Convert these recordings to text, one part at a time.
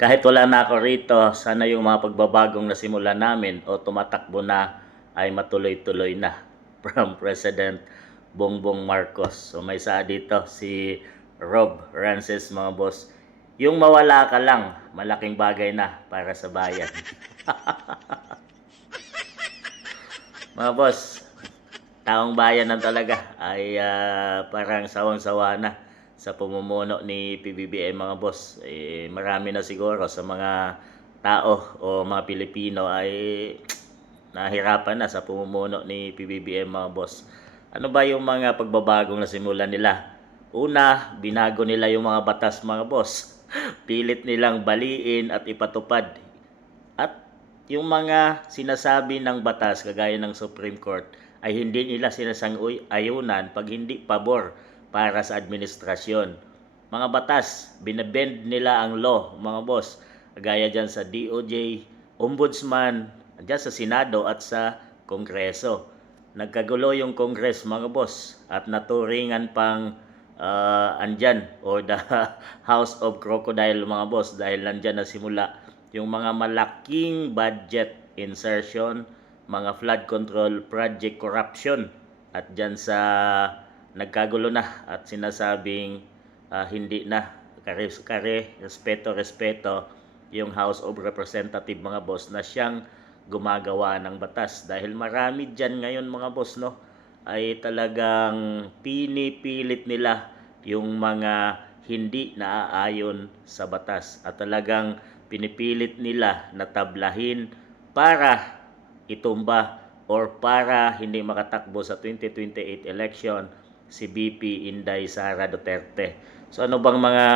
Kahit wala na ako rito, sana yung mga pagbabagong nasimulan namin o tumatakbo na ay matuloy-tuloy na from President Bongbong Marcos. So may isa dito si Rob Rances, mga boss. Yung mawala ka lang, malaking bagay na para sa bayan. Mga boss, taong bayan na talaga ay parang sawang-sawa na sa pumumuno ni PBBM, mga boss. Marami na siguro sa mga tao o mga Pilipino ay nahirapan na sa pumumuno ni PBBM, mga boss. Ano ba yung mga pagbabagong nasimulan nila? Una, binago nila yung mga batas, mga boss. Pilit nilang baliin at ipatupad. At yung mga sinasabi ng batas kagaya ng Supreme Court ay hindi nila sinasang-ayunan pag hindi pabor para sa administrasyon. Mga batas, binabend nila ang law, mga boss. Kagaya dyan sa DOJ, Ombudsman, dyan sa Senado at sa Kongreso. Nagkagulo yung Congress, mga boss, at naturingan pang andyan or the House of Crocodile, mga boss, dahil nandyan na simula yung mga malaking budget insertion, mga flood control project corruption, at dyan sa nagkagulo na at sinasabing hindi na respeto yung House of Representative, mga boss, na siyang gumagawa ng batas. Dahil marami dyan ngayon, mga boss, no, ay talagang pinipilit nila yung mga hindi naaayon sa batas at talagang pinipilit nila na tablahin para itumba or para hindi makatakbo sa 2028 election si VP Inday Sara Duterte. So ano bang mga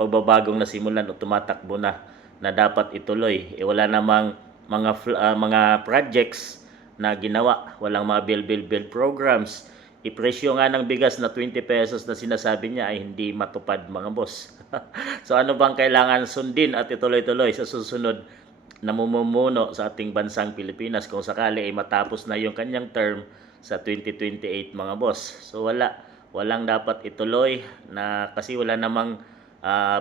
pagbabagong nasimulan o tumatakbo na dapat ituloy? Wala namang mga projects na ginawa, walang mga build programs. Ipresyo nga ng bigas na 20 pesos na sinasabi niya ay hindi matupad, mga boss. So ano bang kailangan sundin at ituloy-tuloy sa susunod na mumumuno sa ating bansang Pilipinas kung sakali ay matapos na yung kanyang term sa 2028, mga boss? So walang dapat ituloy na kasi wala namang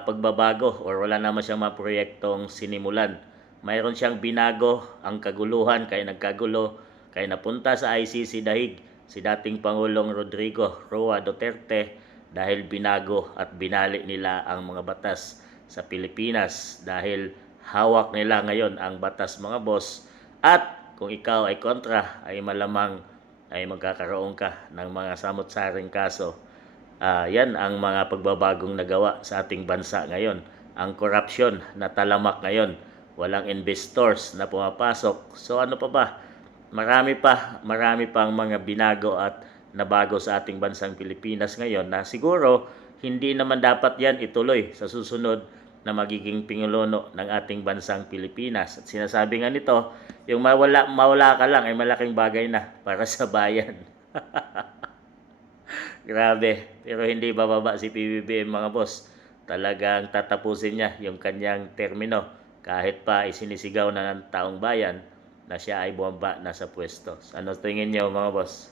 pagbabago or wala naman siyang mga proyektong sinimulan. Mayroon siyang binago, ang kaguluhan kaya nagkagulo, kaya napunta sa ICC dahig si dating Pangulong Rodrigo Roa Duterte dahil binago at binali nila ang mga batas sa Pilipinas dahil hawak nila ngayon ang batas, mga boss. At kung ikaw ay kontra ay malamang ay magkakaroon ka ng mga samot-saring kaso. Yan ang mga pagbabagong nagawa sa ating bansa ngayon. Ang korupsyon na talamak ngayon. Walang investors na pumapasok. So ano pa ba? Marami pang mga binago at nabago sa ating bansang Pilipinas ngayon na siguro hindi naman dapat yan ituloy sa susunod na magiging pingulono ng ating bansang Pilipinas. At sinasabi nga nito, yung mawala ka lang ay malaking bagay na para sa bayan. Grabe, pero hindi bababa si PBBM, mga boss. Talagang tatapusin niya yung kanyang termino kahit pa isinisigaw na ng taong bayan na siya ay bumaba na sa pwesto. Ano tingin niyo, mga boss?